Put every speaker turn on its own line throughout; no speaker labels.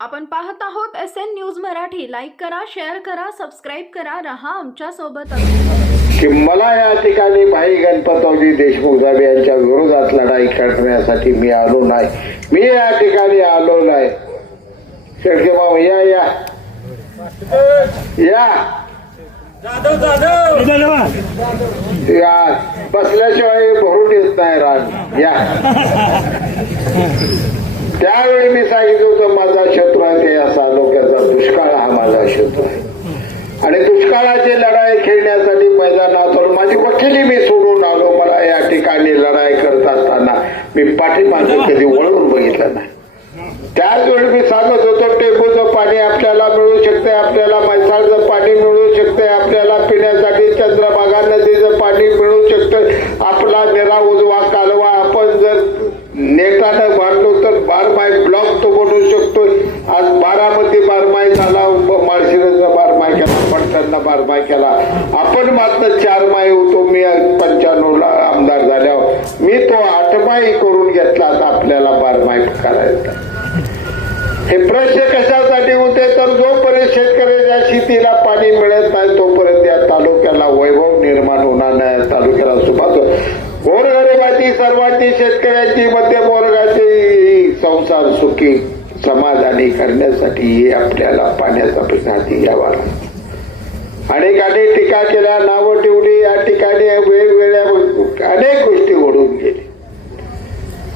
आपण पाहत आहोत S N news Marathi. Like करा शेअर करा सबस्क्राईब करा. रहा आमच्यासोबत
की मला या ठिकाणी भाई गणपतरावजी देशमुख साहेब यांच्या विरोधात लढाई करण्यासाठी मी आलो नाही. मी या ठिकाणी आलो नाही. शेळके बाबा या या. या. या. बसल्याशिवाय भरून येत नाही. या. त्यावेळी मी सांगितलं होतं माझा शत्रू आहे ते असा लोक्याचा दुष्काळ हा माझा शत्रू आहे. आणि दुष्काळाची लढाई खेळण्यासाठी मैदानात माझी वकिली मी सोडून आलो मला या ठिकाणी लढाई करत असताना मी पाठीमागे कधी वळून बघितलं नाही. त्याच वेळी मी सांगत होतो टेंबूचं पाणी आपल्याला मिळू शकते आपल्याला मैसाळचं पाणी मिळू शकते आपल्याला पिण्यासाठी चंद्रभागा नदीचं पाणी मिळू शकतं आपला निरा उजवा पटकरनं बारमाई केला. आपण मात्र चार माय होतो. मी पंच्याण्णव ला आमदार झाल्यावर. मी तो आठ माय करून घेतला आता आपल्याला बारमाय करायचा. हे प्रश्न कशासाठी होते? तर जोपर्यंत शेतकऱ्याच्या शेतीला पाणी मिळत नाही तोपर्यंत या तालुक्याला वैभव निर्माण होणार नाही. तालुक्याला सुभाष गोरगरिबाची सर्वांची शेतकऱ्यांची मध्यमवर्गाची संसार सुखी समाधानी करण्यासाठी आपल्याला पाण्याचा प्रश्न हाती घ्यावा लागतो. अनेक टीका केल्या नावं ठेवली या ठिकाणी वेगवेगळ्या अनेक गोष्टी घडून गेली.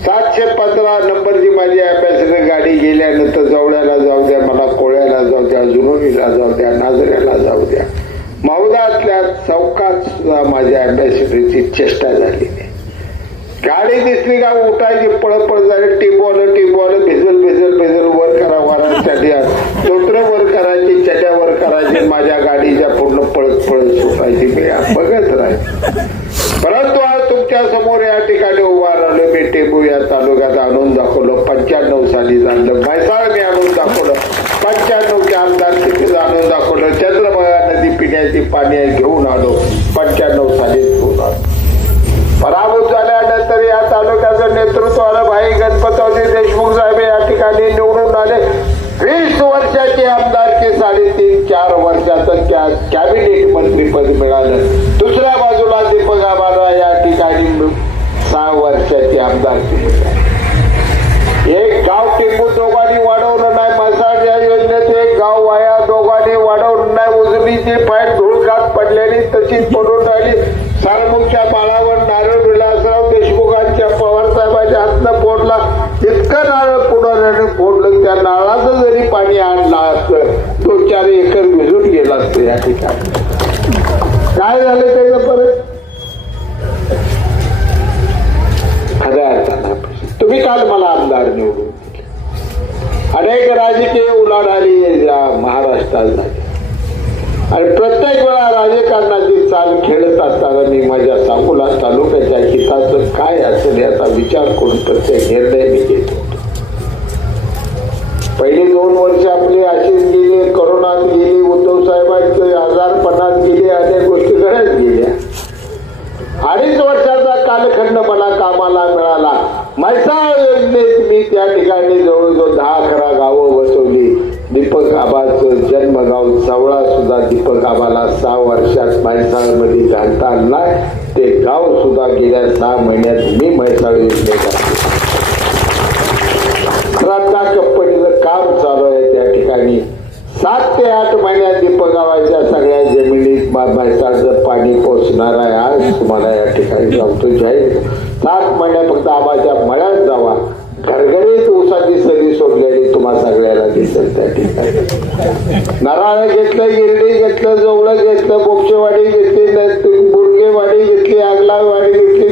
सातशे पंधरा नंबरची माझी अभ्यासनं गाडी गेल्यानंतर जवळ्याला जाऊ द्या मला कोळ्याला जाऊ द्या जुनोनीला जाऊ द्या नाजऱ्याला जाऊ द्या. मौदातल्या चौकात सुद्धा माझ्या अभ्यासनेची चेष्टा झाली गाडी दिसली का उठायची पळपळ झाली टिपवालं टिपवालं भिजल भिजल भिजल वर करा वरांसाठी वर करायचे चट्या वर माझ्या गाडीच्या पूर्ण पळत पळत सुटायची. मी बघत राहील परंतु आज तुमच्यासमोर या ठिकाणी उभा राहिलो. मी टेबू या तालुक्यात आणून दाखवलं. पंच्याण्णव साली जाणलं म्हैसाळ मी आणून दाखवलं. पंच्याण्णवच्या आमदार आणून दाखवलं. चंद्रभागा नदी पिण्याची पाणी घेऊन त्या कॅबिनेट मंत्रीपद मिळालं. दुसऱ्या बाजूला दीपक आबाला या ठिकाणी सहा वर्षाची आमदारकी मिळाली एक गाव टिंबू दोघांनी वाढवलं नाही मसाज या योजनेत एक गाव वाया दोघांनी वाढवलं नाही उजनीची फाईल धुळकात पडलेली तशीच पडून राहिली साळमुखच्या माळावर नारळ विलासराव देशमुखांच्या पवार साहेबांच्या हातनं फोडला इतकं नारळ पुढाऱ्याने फोडलं त्या नारळाचं जरी पाणी आणलं असतं दोन चार एकर भिजून गेला असतं या ठिकाणी काय झालं त्याचं परत? खऱ्या अर्थानं तुम्ही काल मला आमदार निवडून अनेक राजकीय उलाढाली या महाराष्ट्रात झाली. आणि प्रत्येक वेळा राजकारणाची चाल खेळत असताना मी माझ्या सांगोला तालुक्याच्या हिताचं काय असेल याचा विचार करून प्रत्येक निर्णय मी घेत होतो. पहिली दोन वर्ष आपली अशीच गेली करोनात गेली उद्धव साहेब आम्हाला मिळाला. म्हैसाळ योजनेत मी त्या ठिकाणी जवळजवळ दहा अकरा गावं बसवली दीपक आबाचं जन्मगाव सावळा सुद्धा दीपक आबाला सहा वर्षात म्हैसाळमध्ये घालता आला ते गाव सुद्धा गेल्या सहा महिन्यात मी म्हैसाळ योजनेत घातले. कंपनीचं काम चालू आहे त्या ठिकाणी. सात ते आठ महिन्यात दीपक गावाच्या सगळ्या जमिनीत पाणी पोचणार आहे. आज तुम्हाला या ठिकाणी जाऊतो जाहीर सात महिन्या फक्त आबाच्या मळ्यात जावा. घरघरीत ऊसाची सरी सोडलेली तुम्हा सगळ्याला दिसेल त्या ठिकाणी. नराळ घेतलं गिरडी घेतलं जवळ घेतलं बोपचेवाडी घेतली बुरगेवाडी घेतली आगलावाडी घेतली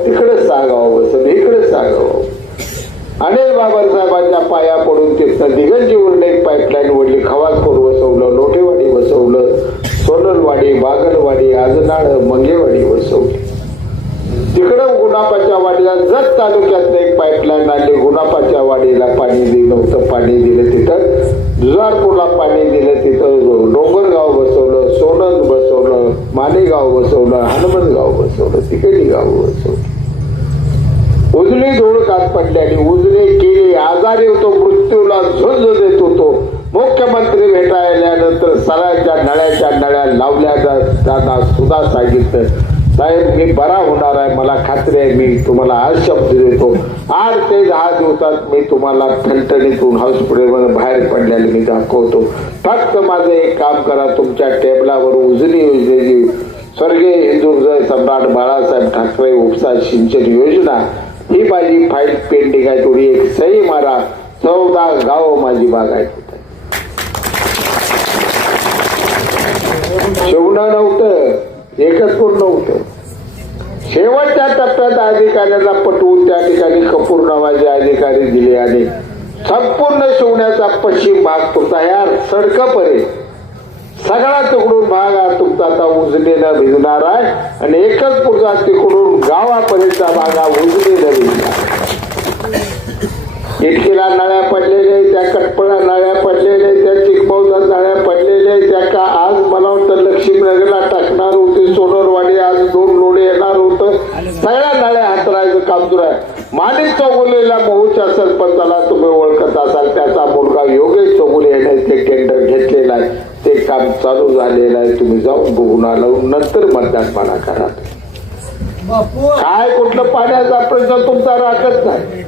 सागाव तिकडे सागाव बसवलं इकडे सागाव. अनिल बाबासाहेबांच्या पाया पडून तिथं दिगंजी उरले एक पाईपलाईन वडली खवासपूर बसवलं लोटेवाडी बसवलं सोनलवाडी बागलवाडी आजनाळ मंगेवाडी बसवली. तिकडं गुणापाच्या वाडीला जत तालुक्यात एक पाईपलाईन आली गुणापाच्या वाडीला पाणी दिलं होतं पाणी दिलं तिथं. जुजारपूरला पाणी दिलं तिथं. डोंगरगाव बसवलं सोनल बसवलं मालेगाव बसवलं हनुमनगाव बसवलं तिकडे गाव बसवलं. उजनी धोडकात पडल्याने उजले आणि आजारी होतो मृत्यूला झुंज देत होतो. मुख्यमंत्री भेटायल्यानंतर सरांच्या नळ्याच्या नळ्या लावल्या जा- सुद्धा सांगितलं. साहेब मी बरा होणार आहे मला खात्री आहे मी तुम्हाला आज शब्द देतो. आठ ते दहा दिवसात मी तुम्हाला ठणठणीतून हॉस्पिटलमध्ये बाहेर पडल्याने मी दाखवतो. फक्त माझं एक काम करा तुमच्या टेबलावर उजनी योजनेची स्वर्गीय हिंदुर्ग सम्राट बाळासाहेब ठाकरे उपसा सिंचन योजना ही माझी फाईल पेंडिंग आहे थोडी एक सही मारा. चौदा गाव माझी बागायत शेवणं नव्हतं एकच कोण नव्हतं. शेवटच्या टप्प्यात अधिकाऱ्यांना पटवून त्या ठिकाणी कपूर नावाचे अधिकारी दिले आणि संपूर्ण शिवण्याचा पश्चिम भाग तुमचा या सडकपर्यंत सगळा तिकडून भाग हा तुमचा आता उजनीनं भिजणार आहे. आणि एकच पुढचा तिकडून गावापर्यंतचा भाग हा उजनीनं भिजणार इटकीला नळ्या पडलेल्या त्या कटपळा नळ्या पडलेल्या त्या चिकमौजा नळ्या पडलेल्या त्या का आज मला वाटतं लक्ष्मीनगरला टाकणार होते सोनरवाडी आज दोन लोडे येणार होतं. सगळ्या नळ्या हातरायचं काम सुरू आहे. माने चौगुलेला महूच्या सरपंचाला तुम्ही ओळखत असाल त्याचा मुलगा योग्य काम चालू झालेलं आहे तुम्ही जाऊन बघून आलो नंतर मतदान म्हणा करा. काय कुठलं पाण्याचा प्रश्न तुमचा राखत नाही.